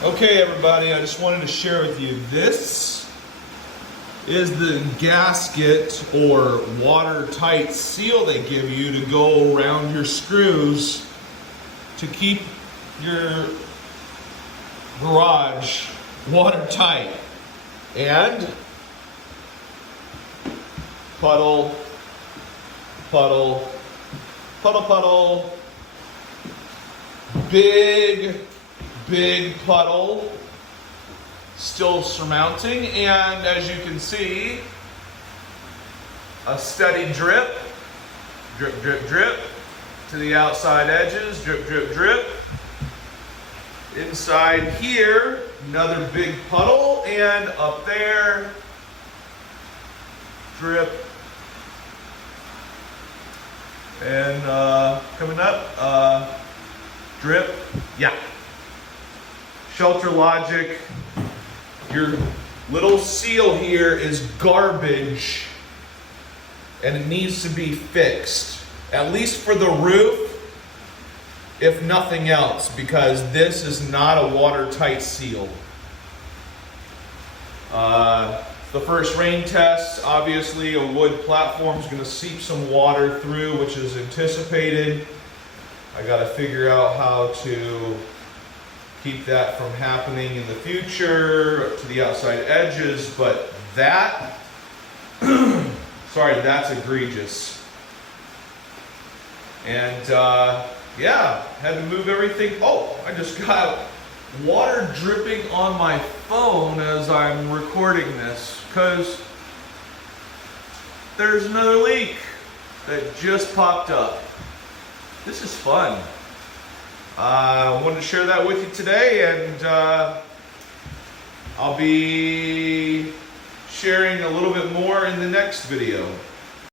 Okay, everybody, I just wanted to share with you, this is the gasket or watertight seal they give you to go around your screws to keep your garage watertight. And puddle, puddle, puddle, puddle, big puddle still surmounting, and as you can see, a steady drip, drip, drip, drip to the outside edges, drip, drip, drip. Inside here, another big puddle, and up there, drip. And coming up, drip, yeah. ShelterLogic, your little seal here is garbage and it needs to be fixed, at least for the roof, if nothing else, because this is not a watertight seal. The first rain test, obviously a wood platform is going to seep some water through, which is anticipated. I got to figure out how to keep that from happening in the future to the outside edges, but that, sorry, that's egregious. And yeah, had to move everything. Oh, I just got water dripping on my phone as I'm recording this because there's another leak that just popped up. This is fun. I wanted to share that with you today, and I'll be sharing a little bit more in the next video.